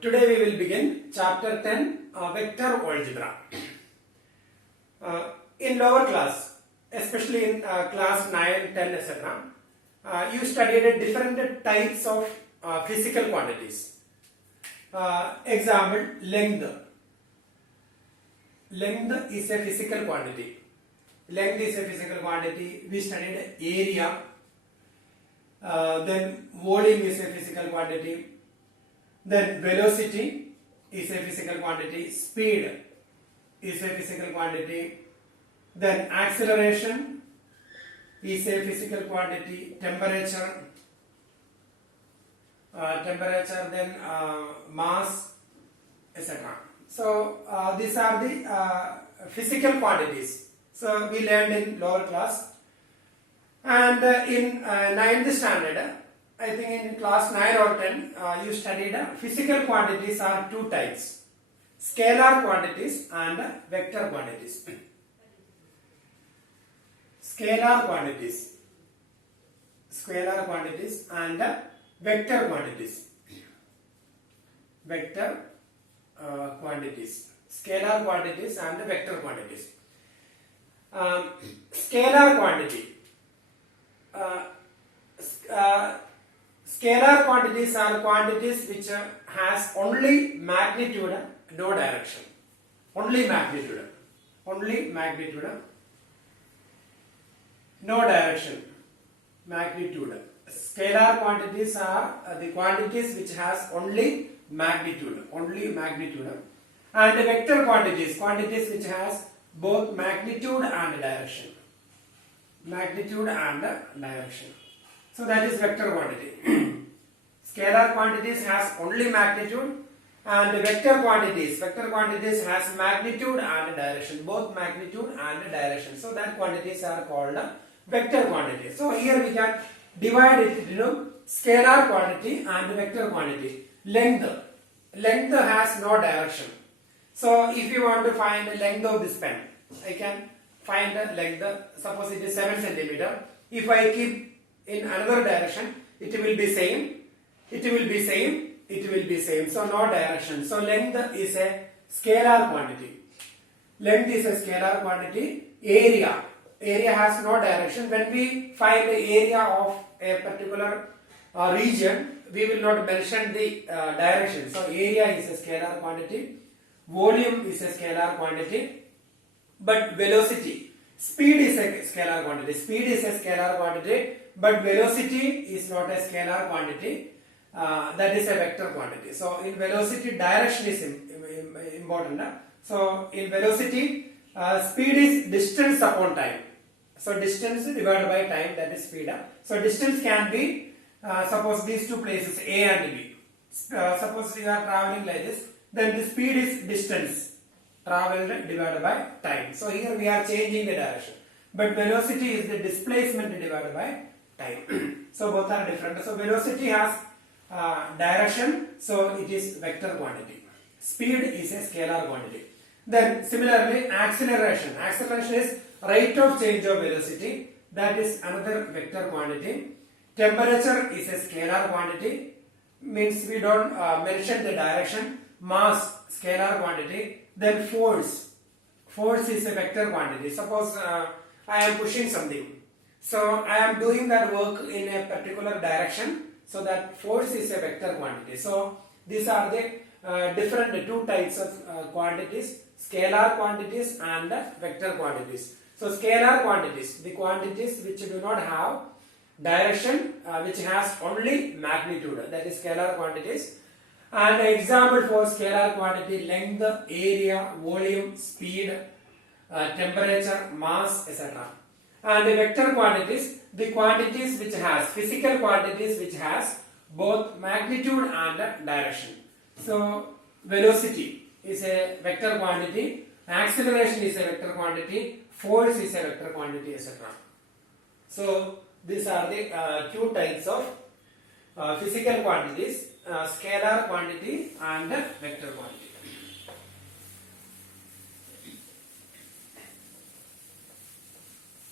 Today we will begin chapter 10 vector algebra. In lower class, especially in class 9, 10 etc. You studied different types of physical quantities. Example, length. Length is a physical quantity. Length is a physical quantity. We studied area. Then volume is a physical quantity. Then velocity is a physical quantity. Speed is a physical quantity. Then acceleration is a physical quantity. Temperature, then mass, etc. So these are the physical quantities. So we learned in lower class, and in 9th standard, I think in class 9 or 10, you studied physical quantities are two types: scalar quantities and vector quantities. Scalar quantities and vector quantities. Vector quantities, scalar quantities and vector quantities. Scalar quantity. Scalar quantities are quantities which has only magnitude, no direction. Only magnitude, no direction. Magnitude. Scalar quantities are the quantities which has only magnitude, and vector quantities which has both magnitude and direction. So that is vector quantity. Scalar quantities has only magnitude, and vector quantities has magnitude and direction, both magnitude and direction. So that quantities are called vector quantities. So here we can divide it into scalar quantity and vector quantity. Length has no direction. So if you want to find the length of this pen, I can find the length. Suppose it is 7 centimeter. If I keep in another direction, it will be same. So no direction. So length is a scalar quantity. Area has no direction. When we find the area of a particular region, we will not mention the direction. So area is a scalar quantity. Volume is a scalar quantity. But velocity, speed is a scalar quantity. But velocity is not a scalar quantity. That is a vector quantity. So in velocity, direction is important. So in velocity, speed is distance upon time. So distance divided by time, that is speed. So distance can be, suppose these two places A and B. Suppose you are traveling like this, then the speed is distance traveled divided by time. So here we are changing the direction. But velocity is the displacement divided by time. So both are different. So velocity has direction, so it is vector quantity. Speed is a scalar quantity. Then similarly, acceleration is rate of change of velocity, that is another vector quantity. Temperature is a scalar quantity, means we don't mention the direction. Mass, scalar quantity. Then force is a vector quantity. Suppose I am pushing something, so I am doing that work in a particular direction, so that force is a vector quantity. So these are the different two types of quantities: scalar quantities and vector quantities. So scalar quantities, the quantities which do not have direction, which has only magnitude, that is scalar quantities. And example for scalar quantity: length, area, volume, speed, temperature, mass, etc. And the vector quantities, the quantities which has physical quantities which has both magnitude and direction. So velocity is a vector quantity, acceleration is a vector quantity, force is a vector quantity, etc. So these are the two types of physical quantities: scalar quantity and vector quantity.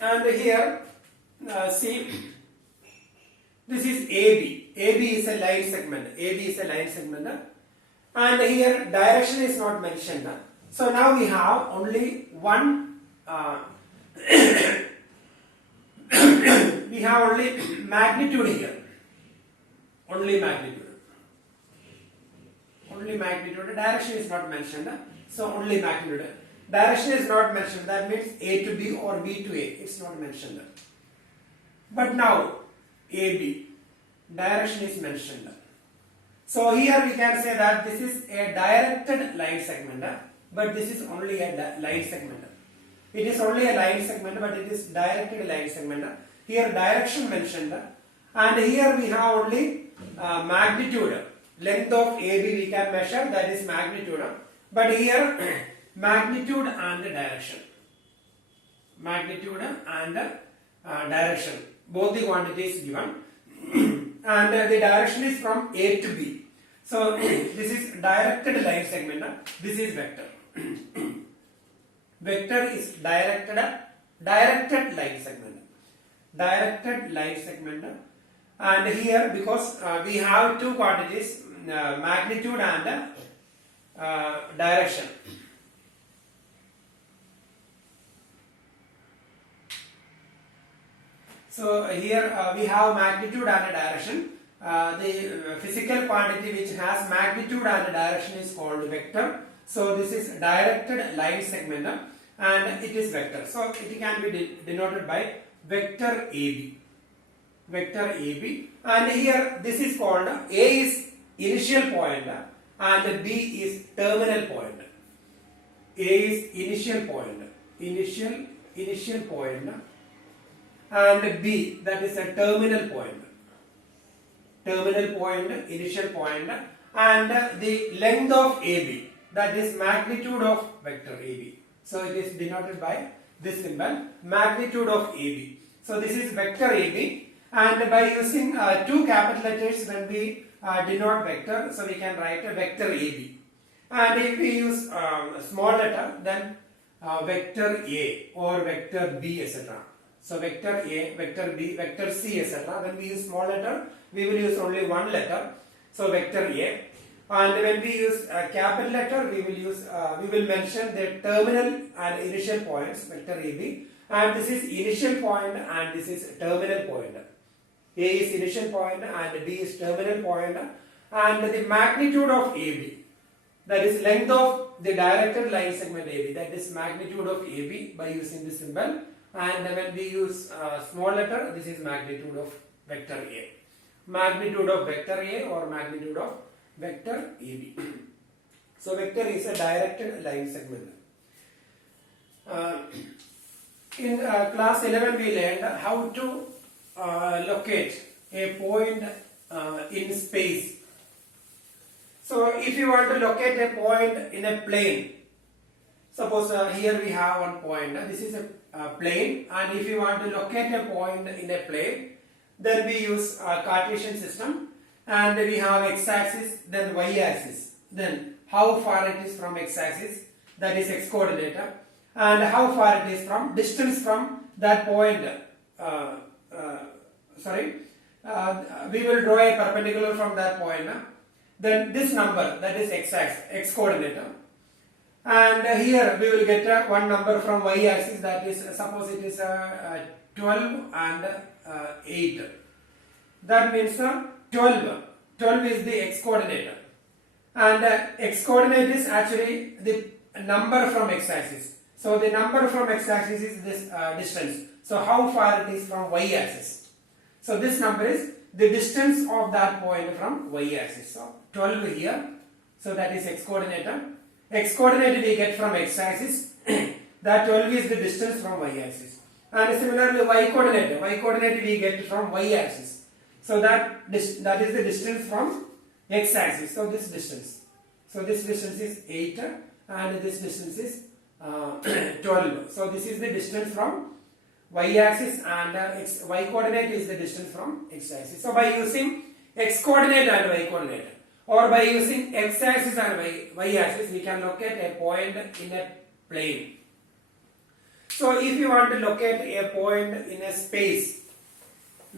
And here, see, this is AB. AB is a line segment. and here direction is not mentioned. So now we have only one we have only magnitude here, only magnitude, direction is not mentioned, so only magnitude. Direction is not mentioned, that means A to B or B to A, it's not mentioned. But now AB, direction is mentioned. So here we can say that this is a directed line segment, but this is only a line segment. It is only a line segment, but it is directed line segment. Here direction mentioned, and here we have only magnitude. Length of AB we can measure, that is magnitude. But here magnitude and direction. Magnitude and direction. Both the quantities given. And the direction is from A to B. So this is directed line segment. This is vector. Vector is directed line segment. Directed line segment. And here, because we have two quantities, magnitude and direction. So here we have magnitude and direction. The physical quantity which has magnitude and direction is called vector. So this is directed line segment and it is vector. So it can be denoted by vector AB. Vector AB, and here this is called A is initial point and B is terminal point. A is initial point, initial point, and B, that is a terminal point. Terminal point, initial point, and the length of AB, that is magnitude of vector AB. So it is denoted by this symbol, magnitude of AB. So this is vector AB. And by using two capital letters when we denote vector, so we can write a vector AB. And if we use small letter, then vector A or vector B, etc. So vector A, vector B, vector C, etc. When we use small letter, we will use only one letter. So vector A. And when we use capital letter, we will mention the terminal and initial points, vector AB. And this is initial point and this is terminal point. A is initial point and B is terminal point, and the magnitude of AB, that is length of the directed line segment AB, that is magnitude of AB by using this symbol, and when we use small letter, this is magnitude of vector A. Magnitude of vector A or magnitude of vector AB. So vector is a directed line segment. In class 11 we learned how to locate a point in space. So if you want to locate a point in a plane, suppose here we have one point, this is a plane, and if you want to locate a point in a plane, then we use a Cartesian system, and we have x-axis, then y-axis, then how far it is from x-axis, that is x-coordinate, and how far it is from distance from that point. We will draw a perpendicular from that point. Then this number, that is x-axis, x-coordinate, and here we will get one number from y-axis, that is, suppose it is 12 and 8. That means 12 is the x-coordinate, and x-coordinate is actually the number from x-axis. So the number from x-axis is this distance. So how far it is from y-axis. So this number is the distance of that point from y-axis. So 12 here. So that is x-coordinate. X-coordinate we get from x-axis. That 12 is the distance from y-axis. And similarly y-coordinate. Y-coordinate we get from y-axis. So that is the distance from x-axis. So this distance. So this distance is 8 and this distance is 12. So this is the distance from y-axis, and y-coordinate is the distance from x-axis. So by using x-coordinate and y-coordinate, or by using x-axis and y-axis, we can locate a point in a plane. So if you want to locate a point in a space,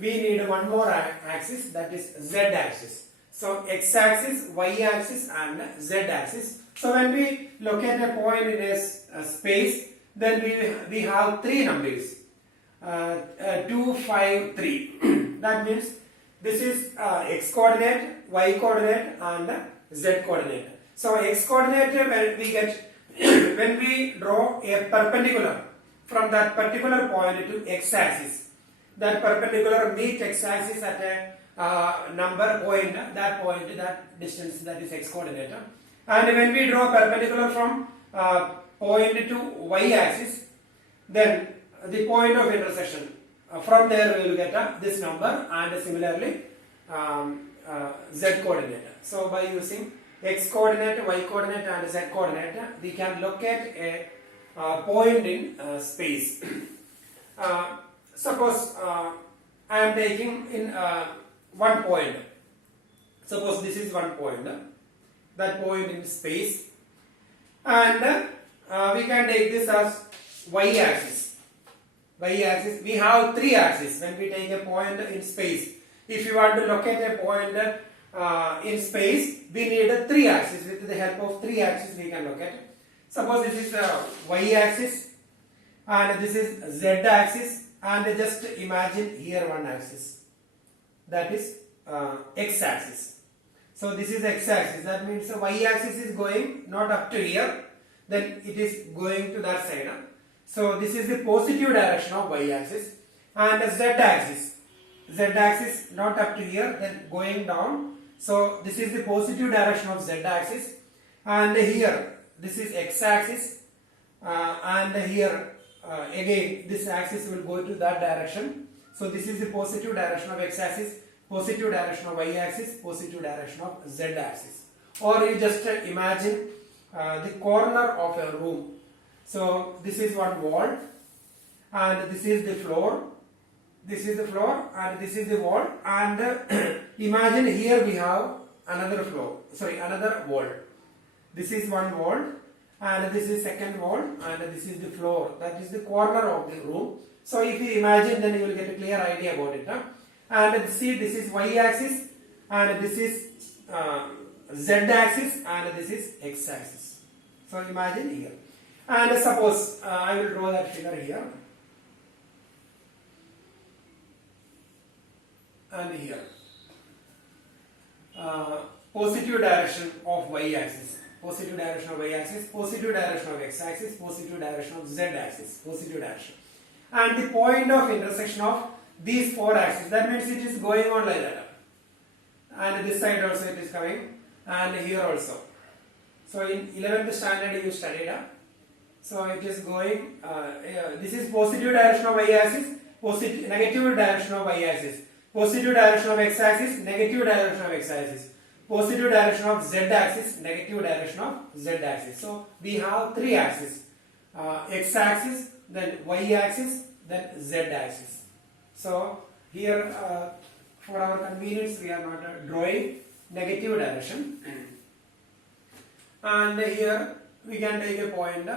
we need one more axis, that is z-axis. So x-axis, y-axis and z-axis. So when we locate a point in a space, then we have three numbers, 2, 5, 3. That means this is x coordinate, y coordinate and z coordinate. So x coordinate, when we get when we draw a perpendicular from that particular point to x-axis, that perpendicular meet x-axis at a number point, that distance, that is x coordinate. And when we draw perpendicular from point to y-axis, then the point of intersection, from there we will get this number, and similarly z coordinate. So by using x coordinate, y coordinate and z coordinate, we can locate a point in space. Suppose I am taking in one point. Suppose this is one point, that point in space, and we can take this as y-axis. Y-axis, we have three axes when we take a point in space. If you want to locate a point in space, we need three axes. With the help of three axes, we can locate. Suppose this is y-axis, and this is z-axis, and just imagine here one axis, that is x-axis. So this is x-axis. That means the y-axis is going not up to here, then it is going to that side. So this is the positive direction of y-axis, and z-axis. Z-axis not up to here, then going down. So this is the positive direction of z-axis, and here this is x-axis, and here again this axis will go to that direction. So this is the positive direction of x-axis, positive direction of y-axis, positive direction of z-axis. Or you just imagine the corner of a room. So this is one wall, and this is the floor. This is the floor, and this is the wall. And imagine here we have another floor. Sorry, another wall. This is one wall, and this is second wall, and this is the floor. That is the corner of the room. So if you imagine, then you will get a clear idea about it. And see, this is y-axis, and this is z-axis, and this is x-axis. So imagine here. And suppose I will draw that figure here and here. Positive direction of y-axis, positive direction of y-axis, positive direction of x-axis, positive direction of z-axis, positive direction. And the point of intersection of these four axes, that means it is going on like that. And this side also it is coming, and here also. So in 11th standard you studied. So it is going, this is positive direction of y-axis, negative direction of y-axis, positive direction of x-axis, negative direction of x-axis, positive direction of z-axis, negative direction of z-axis. So we have three axes, x-axis, then y-axis, then z-axis. So here for our convenience we are not drawing negative direction, and here we can take a point.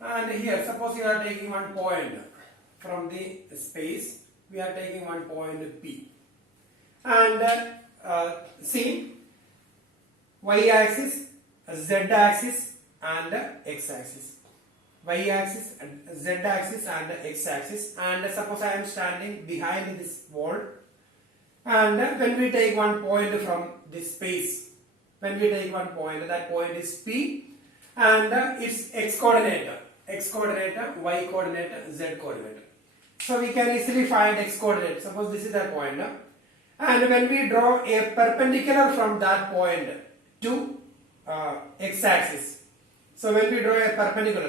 And here, suppose you are taking one point from the space, we are taking one point P. And see, y-axis, z-axis and x-axis. Y-axis, z-axis and x-axis. And suppose I am standing behind this wall. And when we take one point from this space, when we take one point, that point is P, and its x-coordinate, y coordinate, z coordinate. So we can easily find x coordinate. Suppose this is that point, and when we draw a perpendicular from that point to x-axis. So when we draw a perpendicular,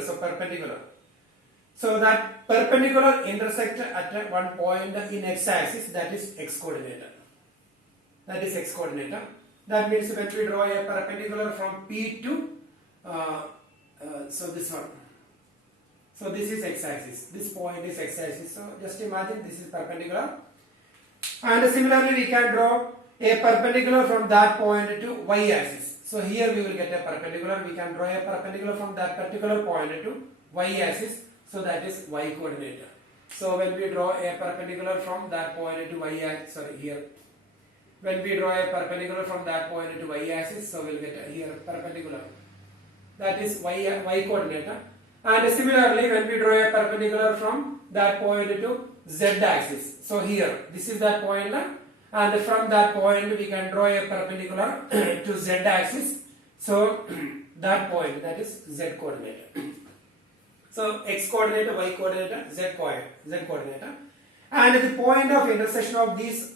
so that perpendicular intersect at one point in x-axis, that is x coordinate. That means when we draw a perpendicular from P to so this one. So this is x-axis. This point is x-axis. So just imagine this is perpendicular. And similarly, we can draw a perpendicular from that point to y-axis. So here we will get a perpendicular. We can draw a perpendicular from that particular point to y-axis. So that is y coordinate. So when we draw a perpendicular from that point to y-axis, sorry here. When we draw a perpendicular from that point to y-axis, so we'll get here perpendicular. That is y coordinate. And similarly, when we draw a perpendicular from that point to z-axis, so here this is that point, and from that point we can draw a perpendicular to z-axis. So that point, that is z coordinate. So x coordinate, y coordinate, z coordinate, and the point of intersection of these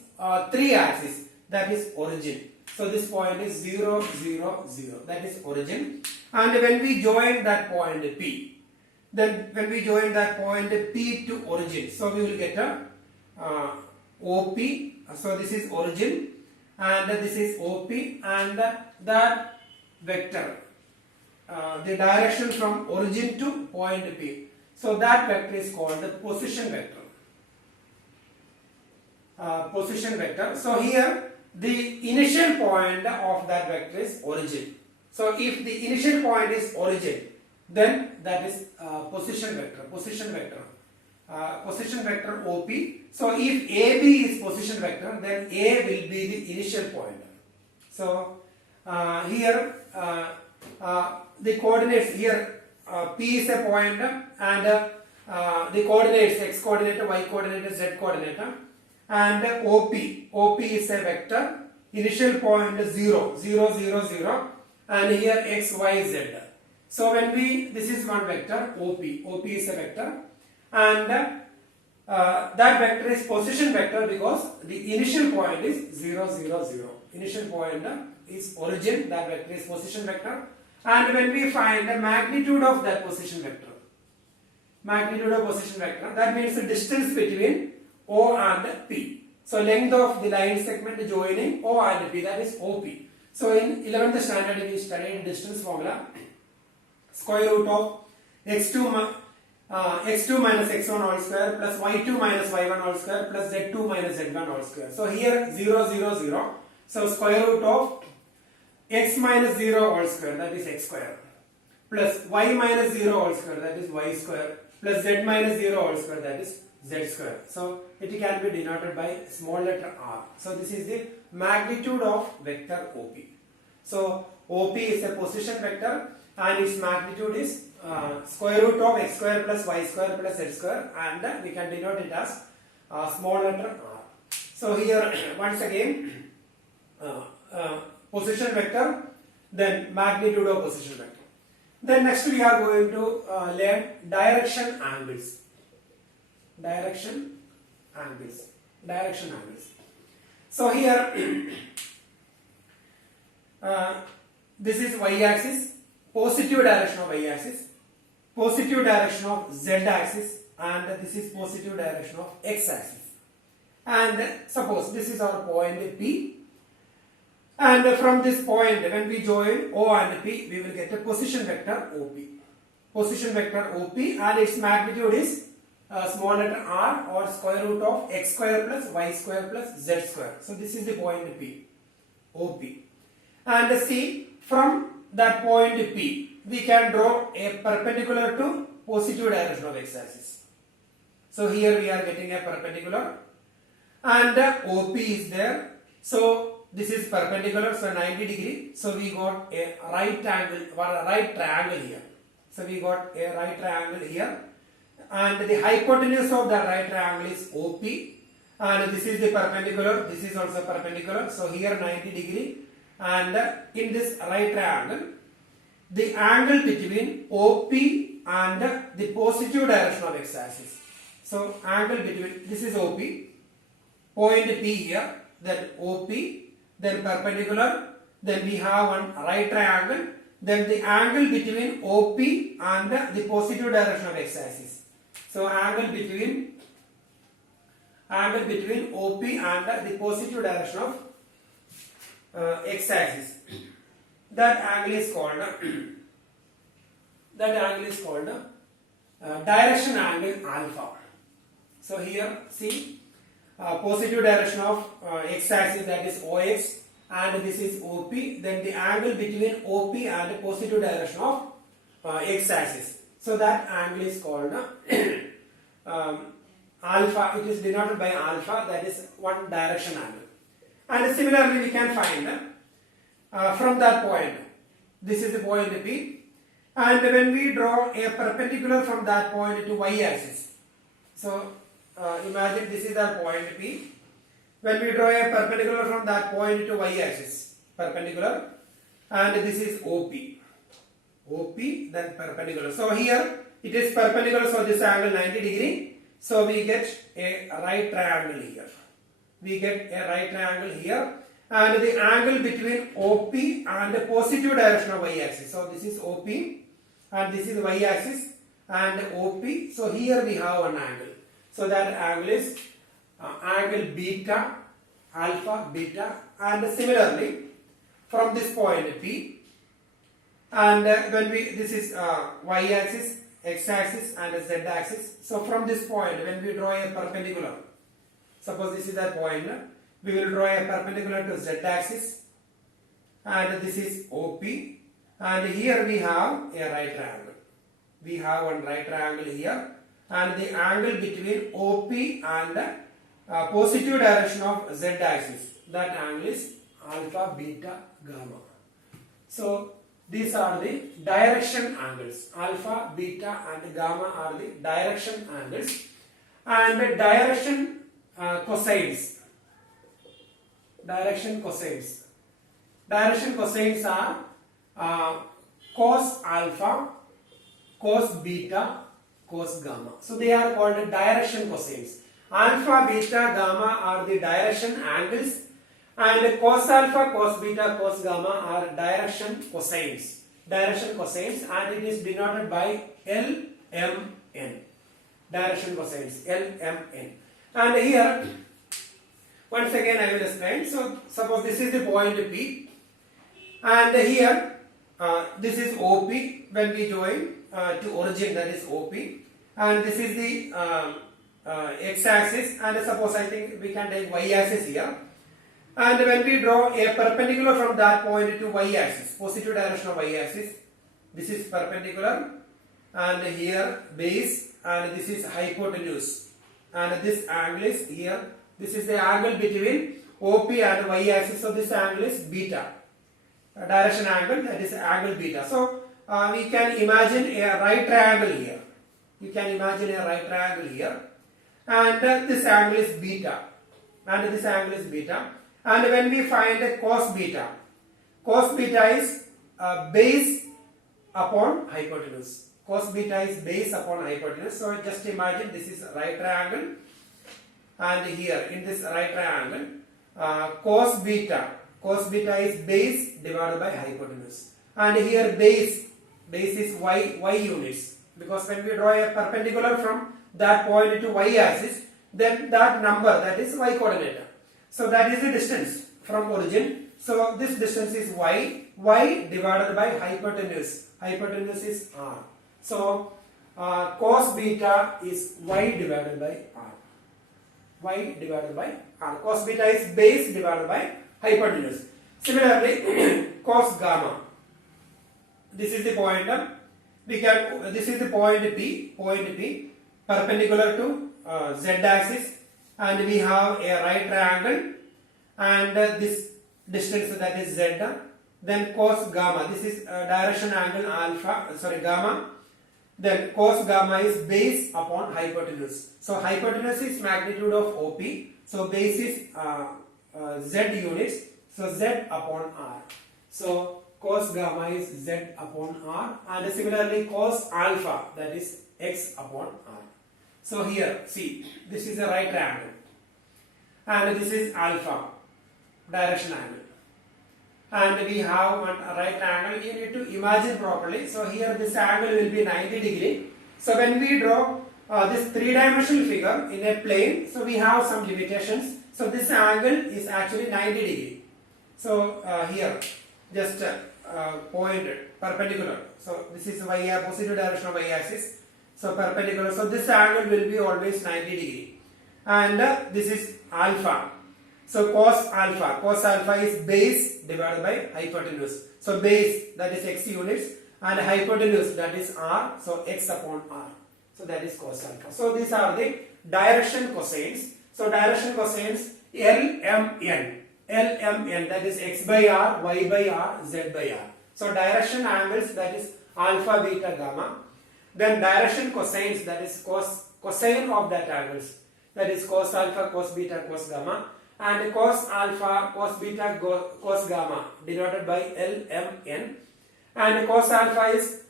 three axes, that is origin. So this point is 0, 0, 0. That is origin. And when we join that point P, then when we join that point P to origin, so we will get a OP. So this is origin, and this is OP, and that vector, the direction from origin to point P. So that vector is called the position vector. Position vector. So here the initial point of that vector is origin. So if the initial point is origin, then that is position vector. Position vector. Position vector OP. So if AB is position vector, then A will be the initial point. So here the coordinates here, P is a point, and the coordinates x coordinate, y coordinate, z coordinate, and OP is a vector. Initial point is 0, 0, 0, 0, and here x, y, z. So when this is one vector, OP is a vector, and that vector is position vector because the initial point is 0, 0, 0. Initial point is origin, that vector is position vector. And when we find the magnitude of that position vector, that means the distance between O and P. So length of the line segment joining O and P, that is OP. So in 11th standard we studied distance formula. Square root of x2 minus x1 whole square plus y2 minus y1 whole square plus z2 minus z1 whole square. So here 0, 0, 0. So square root of x minus 0 whole square, that is x square, plus y minus 0 whole square, that is y square, plus z minus 0 whole square, that is z square. So it can be denoted by small letter r. So this is the magnitude of vector OP. So OP is a position vector and its magnitude is square root of x square plus y square plus z square, and we can denote it as small letter r. So here once again position vector, then magnitude of position vector. Then next we are going to learn direction angles. Direction angles. So here this is y-axis, positive direction of y-axis, positive direction of z-axis, and this is positive direction of x-axis. And suppose this is our point P, and from this point when we join O and P, we will get a position vector OP. Position vector OP, and its magnitude is small letter r, or square root of x square plus y square plus z square. So this is the point P, OP. And see, from that point P, we can draw a perpendicular to positive direction of x-axis. So here we are getting a perpendicular, and OP is there. So this is perpendicular, so 90 degree. So we got a right triangle here. So we got a right triangle here, and the hypotenuse of the right triangle is OP, and this is the perpendicular. This is also perpendicular. So here 90 degree, and in this right triangle, the angle between OP and the positive direction of x-axis. So angle between, this is OP, point P here, then OP, then perpendicular, then we have one right triangle, then the angle between OP and the positive direction of x-axis. So angle between OP and the positive direction of x-axis. That angle is called direction angle alpha. So here see positive direction of x-axis, that is OX, and this is OP. Then the angle between OP and the positive direction of x-axis. So that angle is called alpha. It is denoted by alpha, that is one direction angle. And similarly we can find from that point, this is the point P, and when we draw a perpendicular from that point to y-axis. So imagine this is the point P. When we draw a perpendicular from that point to y-axis, perpendicular, and this is OP. OP, then perpendicular. So here it is perpendicular, so this angle 90 degree. So we get a right triangle here. We get a right triangle here, and the angle between OP and the positive direction of y-axis. So this is OP and this is y-axis and OP. So here we have an angle. So that angle is angle beta, alpha, beta, and similarly from this point P, and when we, this is y-axis, x-axis and z-axis. So from this point, when we draw a perpendicular, suppose this is that point, we will draw a perpendicular to z-axis, and this is OP, and here we have a right triangle. We have one right triangle here, and the angle between OP and positive direction of z-axis, that angle is alpha, beta, gamma. So these are the direction angles. Alpha, beta and gamma are the direction angles, and the direction cosines. Direction cosines. Direction cosines are cos alpha, cos beta, cos gamma. So they are called direction cosines. Alpha, beta, gamma are the direction angles, and cos alpha, cos beta, cos gamma are direction cosines. Direction cosines, and it is denoted by LMN. Direction cosines, LMN. And here, once again I will explain. So suppose this is the point P, and here this is OP when we join to origin, that is OP, and this is the x-axis, and suppose I think we can take y-axis here. And when we draw a perpendicular from that point to y-axis, positive direction of y-axis, this is perpendicular, and here base, and this is hypotenuse, and this angle is here. This is the angle between OP and y-axis, so this angle is beta, direction angle, that is angle beta. So we can imagine a right triangle here. You can imagine a right triangle here, and this angle is beta, and this angle is beta. And when we find cos beta is base upon hypotenuse. Cos beta is base upon hypotenuse. So just imagine this is right triangle, and here in this right triangle, cos beta is base divided by hypotenuse, and here base is y units, because when we draw a perpendicular from that point to y-axis, then that number, that is y coordinate. So that is the distance from origin. So this distance is y divided by hypotenuse. Hypotenuse is r. So cos beta is y divided by r. Y divided by r. Cos beta is base divided by hypotenuse. Similarly, cos gamma. This is the point. This is the point P, perpendicular to z-axis. And we have a right triangle, and this distance, that is z. Then cos gamma, this is direction angle gamma. Then cos gamma is base upon hypotenuse. So hypotenuse is magnitude of OP. So base is z units. So z upon r. So cos gamma is z upon r, and similarly cos alpha, that is x upon r. So here, see, this is a right triangle, and this is alpha, direction angle, and we have one right triangle. You need to imagine properly. So here this angle will be 90 degree. So when we draw this three-dimensional figure in a plane, so we have some limitations. So this angle is actually 90 degree. So here just point perpendicular. So this is y positive direction of y axis. So perpendicular. So this angle will be always 90 degree, and this is alpha. So cos alpha is base divided by hypotenuse. So base, that is x units, and hypotenuse, that is r. So x upon r. So that is cos alpha. So these are the direction cosines. So direction cosines LMN, that is x by r, y by r, z by r. So direction angles, that is alpha, beta, gamma. Then direction cosines, that is cosine of that angles, that is cos alpha, cos beta, cos gamma, and cos alpha, cos beta, cos gamma denoted by LMN, and cos alpha is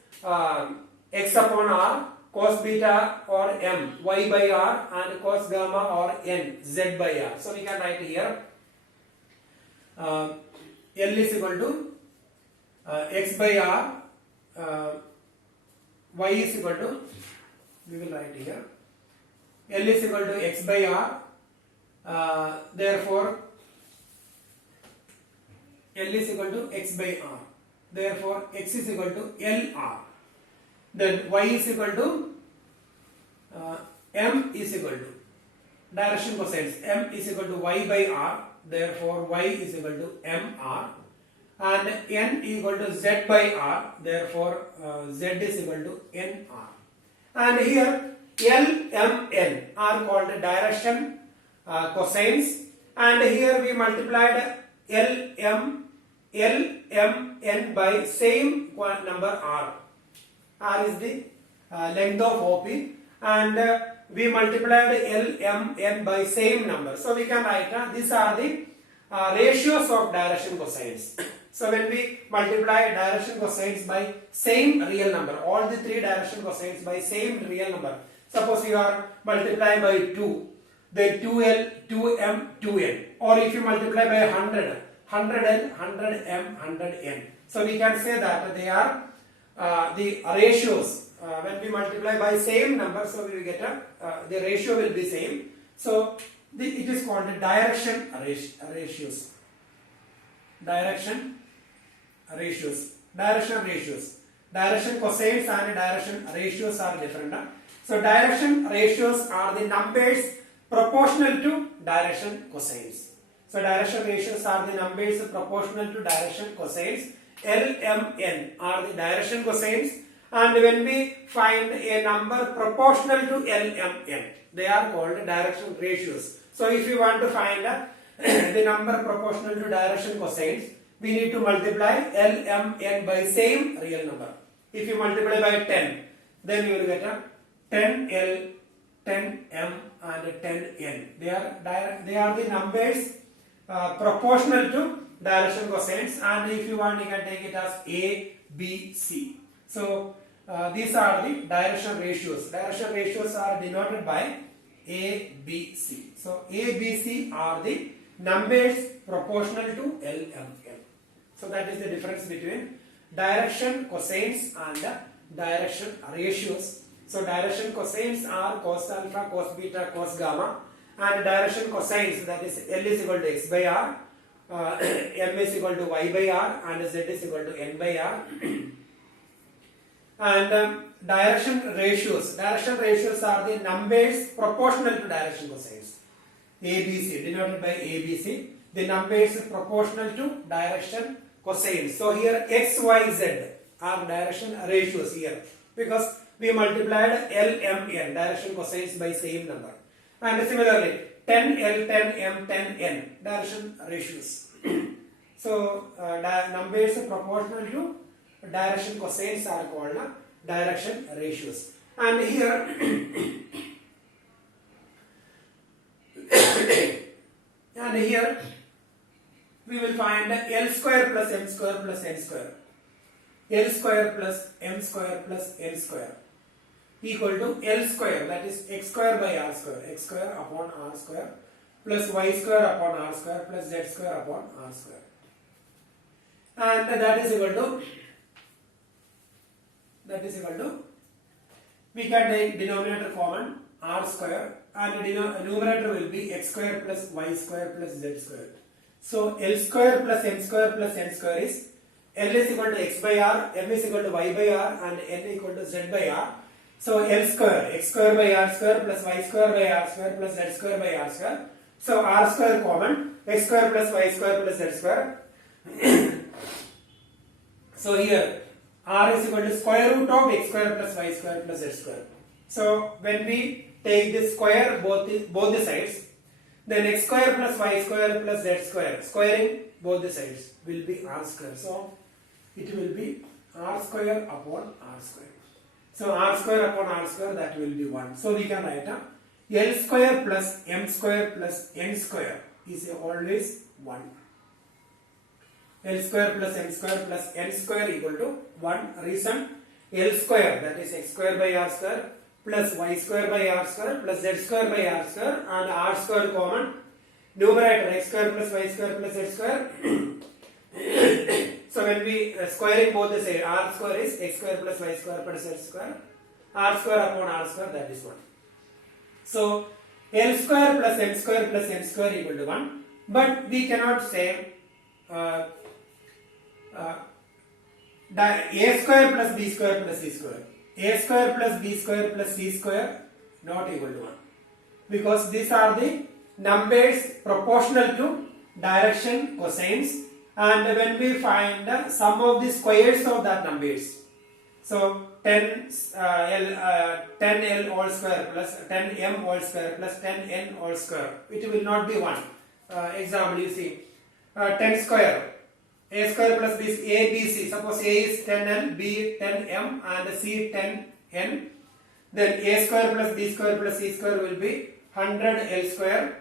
x upon r, cos beta or m, y by r, and cos gamma or n, z by r. So we can write here L is equal to x by r, y is equal to, we will write here L is equal to x by r, therefore L is equal to x by r, therefore x is equal to LR. Then y is equal to m is equal to direction cosines, m is equal to y by r, therefore y is equal to mr, and n equal to z by r, therefore z is equal to nr. And here L, M, N are called direction cosines, and here we multiplied L, M, N by same number r. R is the length of OP, and we multiplied L, M, N by same number. So we can write these are the ratios of direction cosines. So when we multiply direction cosines by same real number, all the three direction cosines by same real number. Suppose you are multiplying by 2, then 2L, 2M, 2N. Or if you multiply by 100, 100L, 100M, 100N. So we can say that they are the ratios. When we multiply by same number, so we will get the ratio will be same. So it is called direction ratios. Direction ratios. Direction ratios. Direction cosines and direction ratios are different. So direction ratios are the numbers proportional to direction cosines. So direction ratios are the numbers proportional to direction cosines. L, M, N are the direction cosines, and when we find a number proportional to L, M, N, they are called direction ratios. So if you want to find the number proportional to direction cosines, we need to multiply L, M, N by same real number. If you multiply by 10, then you will get a 10L, 10M, and 10N. They are the numbers proportional to direction cosines, and if you want, you can take it as A, B, C. So these are the direction ratios. Direction ratios are denoted by A, B, C. So A, B, C are the numbers proportional to L, M, N. So that is the difference between direction cosines and direction ratios. So direction cosines are cos alpha, cos beta, cos gamma, and direction cosines, that is L is equal to x by r, m is equal to y by r, and z is equal to n by r. And direction ratios are the numbers proportional to direction cosines. ABC denoted by ABC, the numbers proportional to direction cosines. So here x, y, z are direction ratios here, because we multiplied L, M, N direction cosines by same number. And similarly 10L, 10M, 10N direction ratios. So numbers proportional to direction cosines are called direction ratios. And here we will find L square plus M square plus N square. L square plus M square plus N square equal to L square, that is x square by r square, x square upon r square, plus y square upon r square, plus z square upon r square. And that is equal to, we can take denominator common, r square, and numerator will be x square plus y square plus z square. So L square plus m square plus n square is L is equal to x by r, m is equal to y by r, and n equal to z by r. So L square, x square by r square plus y square by r square plus z square by r square. So r square common, x square plus y square plus z square. So here r is equal to square root of x square plus y square plus z square. So when we take the square both the sides, then x square plus y square plus z square, squaring both the sides will be r square. So it will be r square upon r square. So r square upon r square, that will be 1. So we can write L square plus m square plus n square is always 1. L square plus m square plus n square equal to 1. Reason, L square, that is x square by r square plus y square by r square plus z square by r square, and r square common. Numerator x square plus y square plus z square. So when we squaring both the sides, r square is x square plus y square plus z square, r square upon r square, that is 1. So L square plus m square plus n square equal to 1, but we cannot say a square plus b square plus c square. A square plus b square plus c square not equal to 1, because these are the numbers proportional to direction cosines, and when we find the sum of the squares of that numbers, so 10l all square plus 10m all square plus 10n all square, it will not be 1. Example, you see 10 square, a square plus b, a, b, c. Suppose a is 10l, b 10m, and c 10n. Then a square plus b square plus c square will be 100l square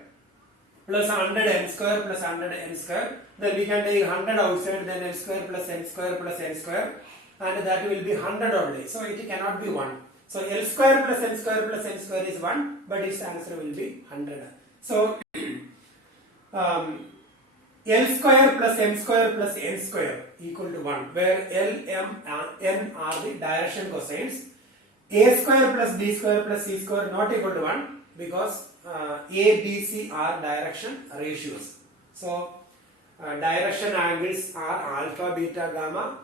plus 100m square plus 100n square. Then we can take 100 outside, then l square plus n square plus n square, and that will be 100 only. So it cannot be 1. So L square plus n square plus n square is 1, but its answer will be 100. So L square plus m square plus n square equal to 1, where L, m, n are the direction cosines. A square plus b square plus c square not equal to 1, because A, B, C are direction ratios. So direction angles are alpha, beta, gamma.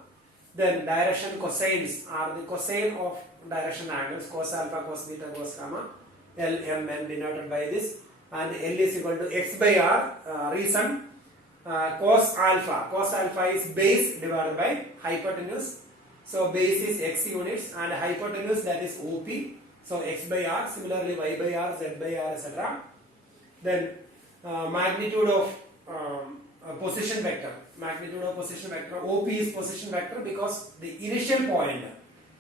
Then direction cosines are the cosine of direction angles, cos alpha, cos beta, cos gamma. L, m, n denoted by this, and L is equal to x by r. Reason, cos alpha is base divided by hypotenuse. So base is x units and hypotenuse, that is OP. So x by r, similarly y by r, z by r, etc. Then magnitude of position vector. Magnitude of position vector. OP is position vector because the initial point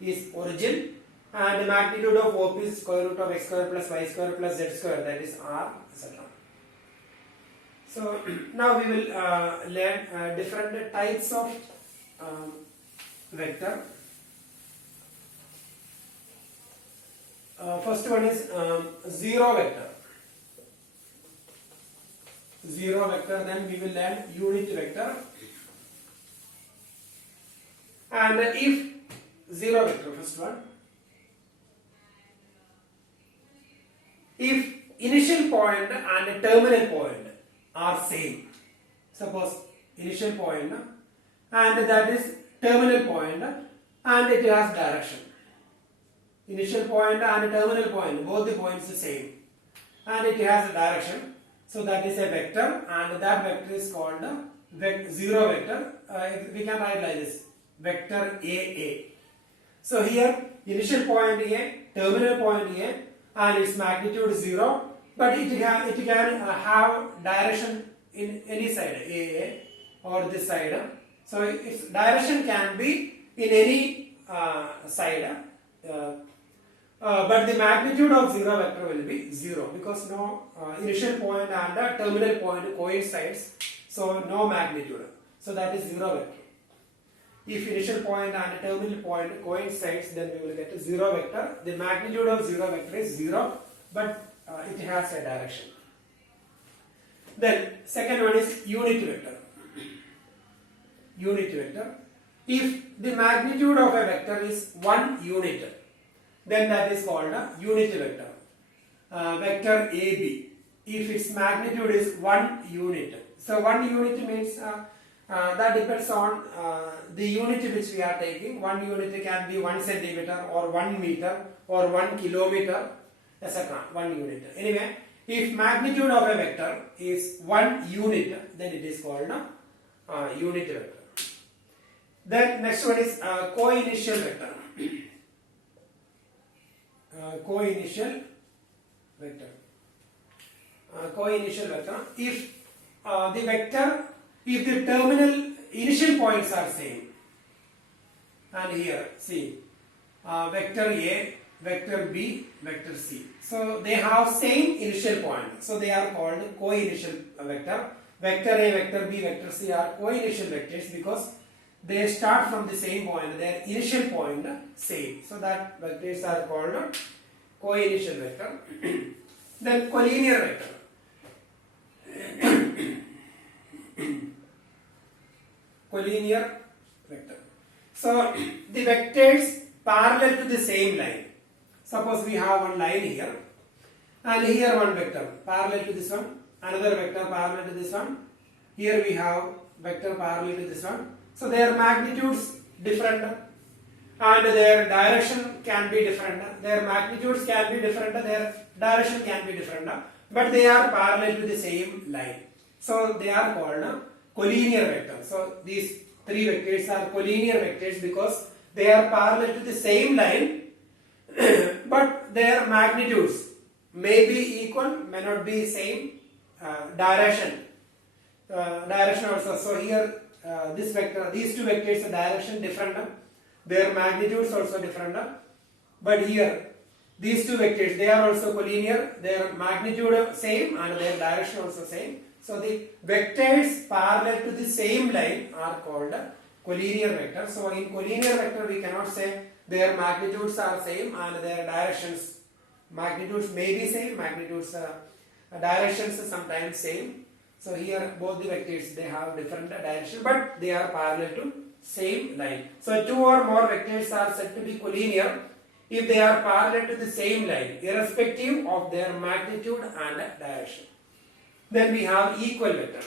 is origin, and the magnitude of OP is square root of x square plus y square plus z square, that is r, etc. So now we will learn different types of vector. First one is zero vector. Zero vector, then we will learn unit vector. And if zero vector, first one, if initial point and terminal point are same, suppose initial point and that is terminal point, and it has direction. Initial point and terminal point, both the points are same, and it has a direction. So that is a vector, and that vector is called zero vector. We can write like this: vector AA. So here initial point A, terminal point A, and its magnitude is 0, but it can have direction in any side, AA or this side. So its direction can be in any side. But the magnitude of zero vector will be 0, because no initial point and the terminal point coincides, so no magnitude. So that is zero vector. If initial point and terminal point coincides, then we will get a zero vector. The magnitude of zero vector is 0, but it has a direction. Then second one is unit vector. Unit vector. If the magnitude of a vector is 1 unit, then that is called a unit vector. Vector AB, if its magnitude is 1 unit, So 1 unit means that depends on the unit which we are taking. 1 unit can be 1 centimeter or 1 meter or 1 kilometer, etc. 1 unit. Anyway, if magnitude of a vector is 1 unit, then it is called unit vector. Then next one is co-initial vector. Co-initial vector. Co-initial vector. If the vector, if the terminal initial points are same, and here see vector A, vector B, vector C. So they have same initial point. So they are called co-initial vector. Vector A, vector B, vector C are co-initial vectors because they start from the same point. Their initial point same. So that vectors are called co-initial vector. Then collinear vector. Collinear vector. So the vectors parallel to the same line. Suppose we have one line here, and here one vector parallel to this one, another vector parallel to this one. Here we have vector parallel to this one. So their magnitudes different, and their direction can be different. Their magnitudes can be different. Their direction can be different, but they are parallel to the same line. So they are called collinear vectors. So these three vectors are collinear vectors because they are parallel to the same line, but their magnitudes may be equal, may not be same. Direction also. So here this vector, these two vectors, the direction different, their magnitudes also different. But here these two vectors, they are also collinear, their magnitude same and their direction also same. So the vectors parallel to the same line are called collinear vector. So in collinear vector we cannot say their magnitudes are same and their directions, magnitudes may be same, magnitudes directions sometimes same. So here both the vectors, they have different direction, but they are parallel to same line. So two or more vectors are said to be collinear if they are parallel to the same line, irrespective of their magnitude and direction. Then we have equal vector.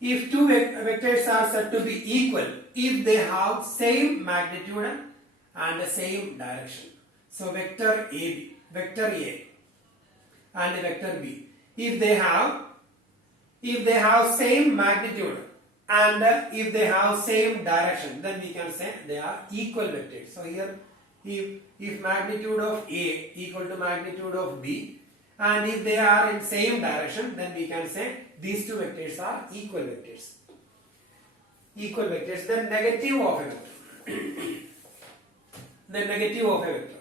If two vectors are said to be equal, if they have same magnitude and the same direction. So vector A and vector B. If they have same magnitude and if they have same direction, then we can say they are equal vectors. So here, if magnitude of A equal to magnitude of B, and if they are in same direction, then we can say these two vectors are equal vectors. Equal vectors. Then negative of a vector. The negative of a vector.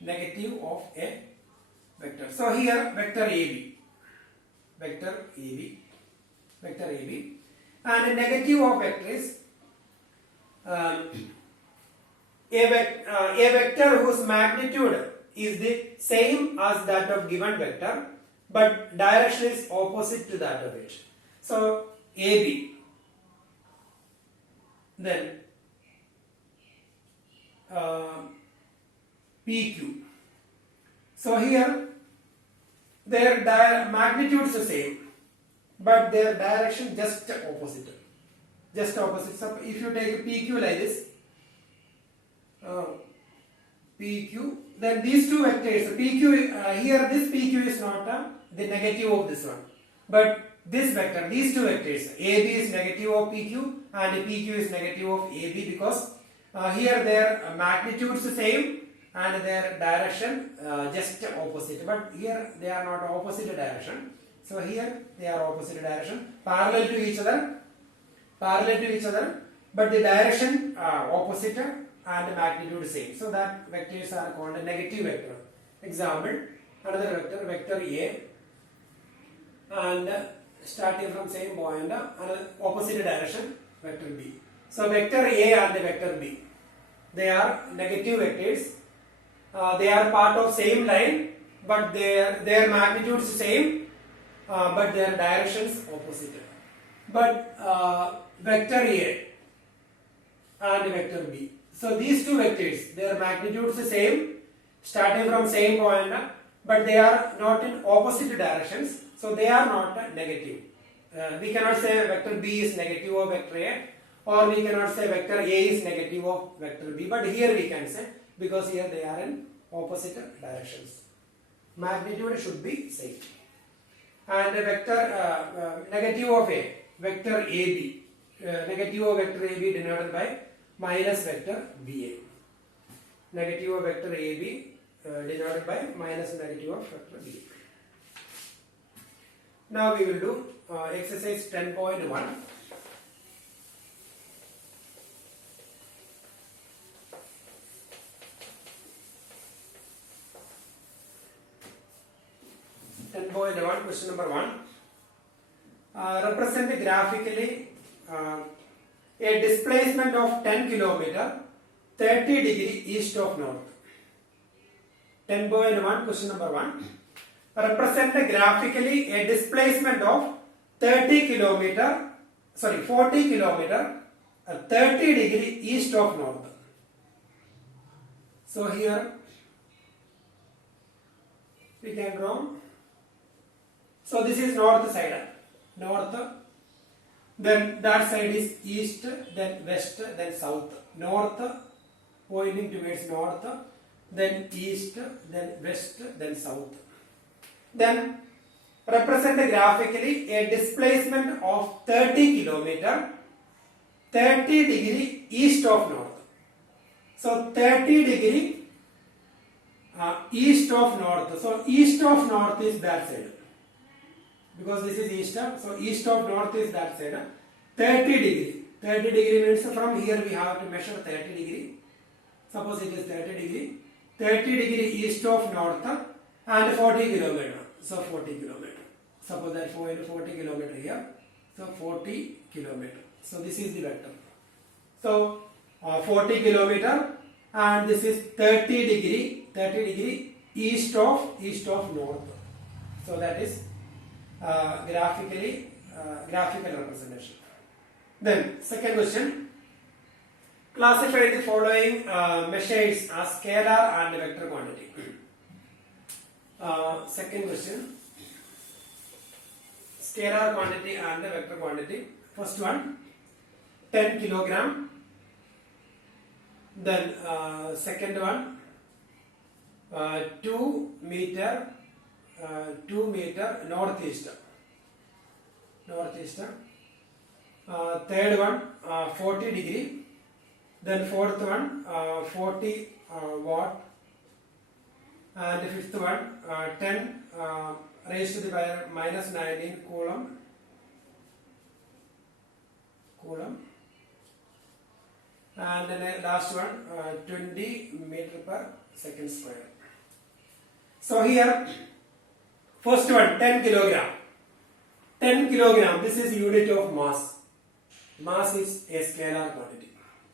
Negative of a vector. So here vector AB. Vector AB. Vector AB. And the negative of vector is a vector whose magnitude is the same as that of given vector, but direction is opposite to that of it. So AB. Then PQ. So here their magnitudes are same, but their direction just opposite. Just opposite. So if you take PQ like this, PQ, then these two vectors, PQ, here this PQ is not the negative of this one, but this vector, these two vectors, AB is negative of PQ and PQ is negative of AB because here their magnitudes are same and their direction just opposite, but here they are not opposite direction. So here they are opposite direction, parallel to each other, but the direction opposite and the magnitude same. So that vectors are called a negative vector. Example, another vector, vector A, and starting from same point, another opposite direction, vector B. So vector A and the vector B, they are negative vectors. They are part of same line, but their magnitudes same, but their directions opposite. But vector A and vector B. So these two vectors, their magnitudes same, starting from same point, but they are not in opposite directions, so they are not negative. We cannot say vector B is negative of vector A, or we cannot say vector A is negative of vector B, but here we can say, because here they are in opposite directions. Magnitude should be same. And the vector negative of A, vector AB, negative of vector AB denoted by minus vector BA. Negative of vector AB denoted by minus negative of vector BA. Now we will do exercise 10.1. Question number 1. Represent graphically a displacement of 10 km 30 degree east of north. 10.1 question number 1. Represent graphically a displacement of 40 km 30 degree east of north. So here we can draw. So this is north side, north, then that side is east, then west, then south. North pointing towards north, then east, then west, then south. Then represent graphically a displacement of 30 km 30 degree east of north. So 30 degree east of north. So east of north is that side. Because this is east, so east of north is that side. 30 degree. 30 degree means from here we have to measure 30 degree. Suppose it is 30 degree. 30 degree east of north and 40 kilometer. So 40 kilometer. Suppose that 40 kilometer here. So 40 kilometer. So this is the vector. So 40 kilometer and this is 30 degree east of north. So that is graphical representation. Then second question, classify the following measures as scalar and vector quantity. Second question, scalar quantity and vector quantity. First one, 10 kilogram. Then second one, 2 meter northeast. Third one 40 degree. Then fourth one 40 watt. And the fifth one 10 raised to the power minus 19 coulomb. And then last one 20 meter per second square. So here first one 10 kilogram. 10 kilogram, this is unit of mass. Mass is a scalar quantity.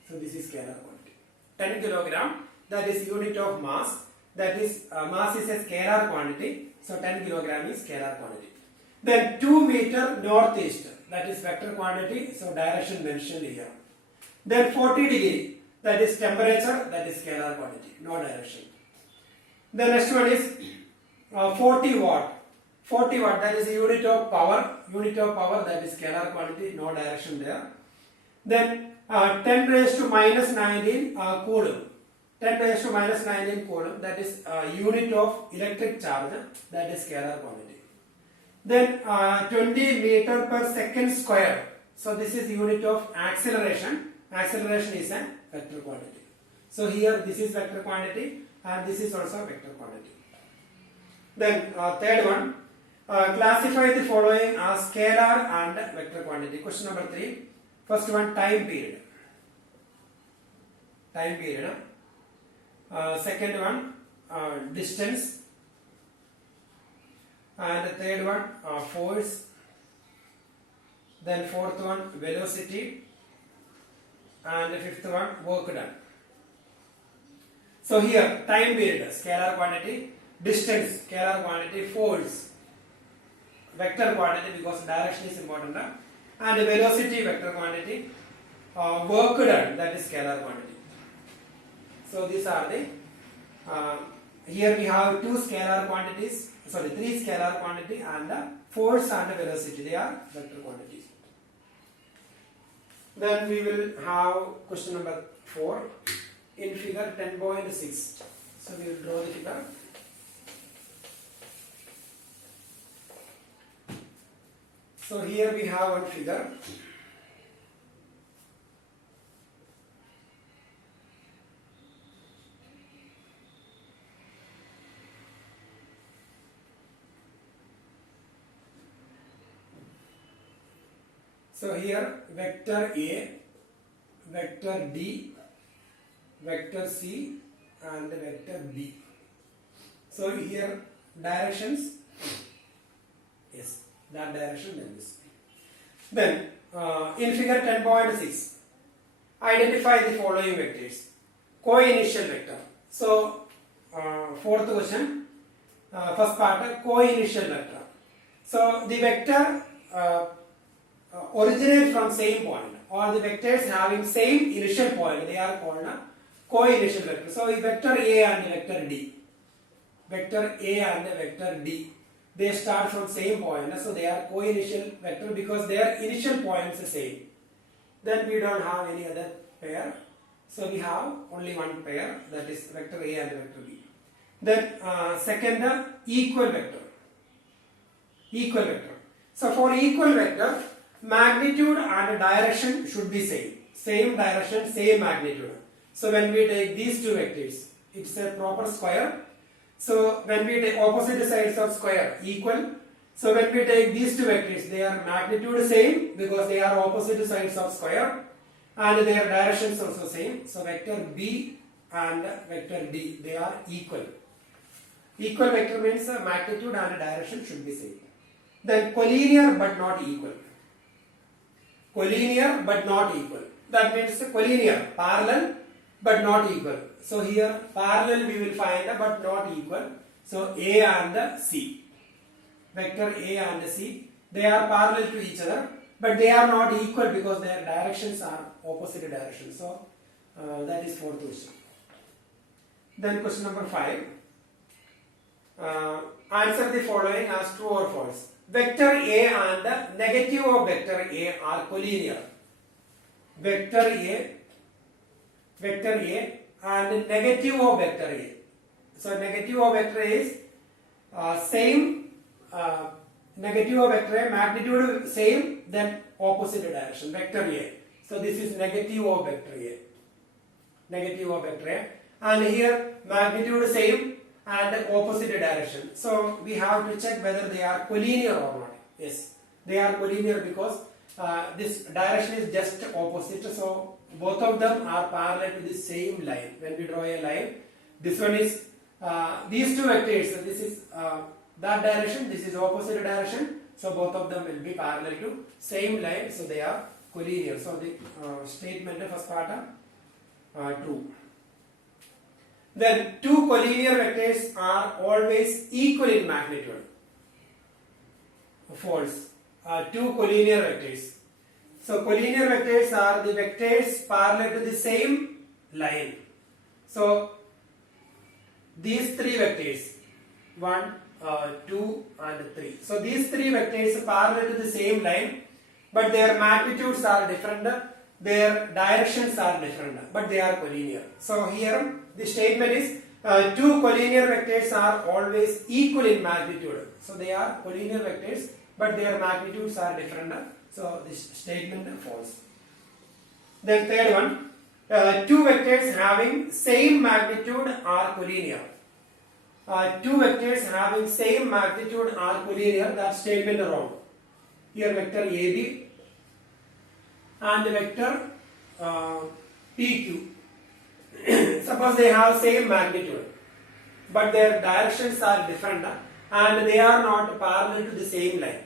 So this is scalar quantity. 10 kilogram, that is unit of mass. That is mass is a scalar quantity. So 10 kilogram is scalar quantity. Then 2 meter northeast, that is vector quantity. So direction mentioned here. Then 40 degree, that is temperature, that is scalar quantity, no direction. The next one is 40 watt. 40 watt, that is unit of power, that is scalar quantity, no direction there. Then 10 raised to minus 19 coulomb. 10 raised to minus 19 coulomb, that is unit of electric charge, that is scalar quantity. Then 20 meter per second square. So this is unit of acceleration. Acceleration is a vector quantity. So here this is vector quantity and this is also vector quantity. Then third one, classify the following as scalar and vector quantity. Question number 3. First one, time period. Second one, distance. And the third one, force. Then fourth one, velocity. And the fifth one, work done. So here, time period, scalar quantity. Distance, scalar quantity. Force, vector quantity, because direction is important. And velocity, vector quantity. Work done, that is scalar quantity. So these are the here we have three scalar quantity and force and velocity, they are vector quantities. Then we will have question number 4 in figure 10.6. So we will draw the figure. So here we have one figure. So here vector A, vector D, vector C and vector B. So here directions, yes, that direction then this. Then in figure 10.6, identify the following vectors. Co-initial vector. So fourth question, first part, co-initial vector. So the vector originate from same point, or the vectors having same initial point, they are called a co-initial vector. So vector A and vector D, they start from same point, so they are co-initial vector because their initial points are same. Then we don't have any other pair, so we have only one pair, that is vector A and vector B. Then second, equal vector. So for equal vector, magnitude and direction should be same direction, same magnitude. So when we take these two vectors, it's a proper square. So when we take opposite sides of square equal, so when we take these two vectors, their magnitude same because they are opposite sides of square, and their directions also same. So vector B and vector D, they are equal. Equal vector means magnitude and direction should be same. Then collinear but not equal. That means collinear, parallel but not equal. So here parallel we will find but not equal. So A and C, vector A and C, they are parallel to each other, but they are not equal because their directions are opposite directions. So that is fourth question. Then question number 5. Answer the following as true or false. Vector A and the negative of vector A are collinear. Vector A and the negative of vector A. So negative of vector A is same, negative of vector A, magnitude same, then opposite direction, vector A. So this is negative of vector A. And here magnitude same and opposite direction. So we have to check whether they are collinear or not. Yes, they are collinear because this direction is just opposite. So both of them are parallel to the same line. When we draw a line, this one is these two vectors. So this is that direction, this is opposite direction. So both of them will be parallel to same line. So they are collinear. So the statement first part true. Then two collinear vectors are always equal in magnitude. False. Two collinear vectors. So collinear vectors are the vectors parallel to the same line. So these three vectors, 1, 2 and 3. So these three vectors are parallel to the same line, but their magnitudes are different, their directions are different, but they are collinear. So here the statement is two collinear vectors are always equal in magnitude. So they are collinear vectors, but their magnitudes are different. So this statement false. Then third one, two vectors having same magnitude are collinear. Two vectors having same magnitude are collinear. That statement wrong. Here vector AB and vector PQ. Suppose they have same magnitude, but their directions are different and they are not parallel to the same line.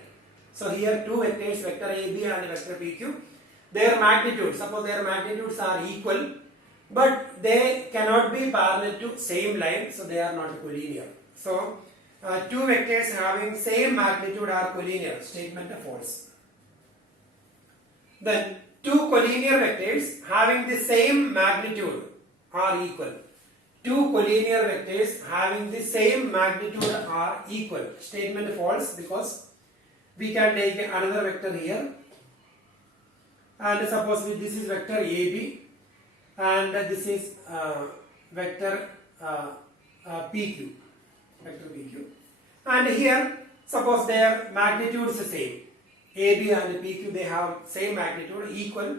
So here two vectors, vector AB and vector PQ, their magnitudes, suppose their magnitudes are equal, but they cannot be parallel to same line, so they are not collinear. So two vectors having same magnitude are collinear. Statement false. Then two collinear vectors having the same magnitude are equal. two collinear vectors having the same magnitude are equal. Statement false because we can take another vector here, and suppose this is vector AB and this is vector PQ, and here suppose their magnitude is the same. AB and PQ, they have same magnitude, equal,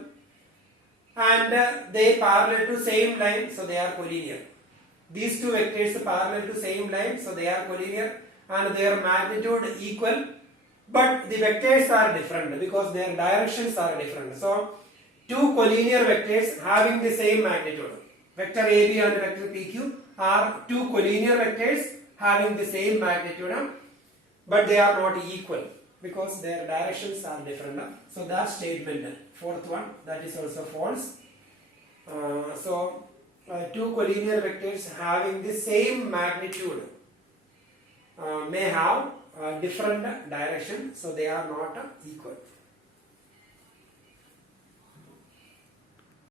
and they parallel to same line, so they are collinear. These two vectors parallel to same line, so they are collinear, and their magnitude equal, but the vectors are different because their directions are different. So two collinear vectors having the same magnitude, vector AB and vector PQ are two collinear vectors having the same magnitude, but they are not equal because their directions are different. So that statement, fourth one, that is also false. Two collinear vectors having the same magnitude may have different direction, so they are not equal.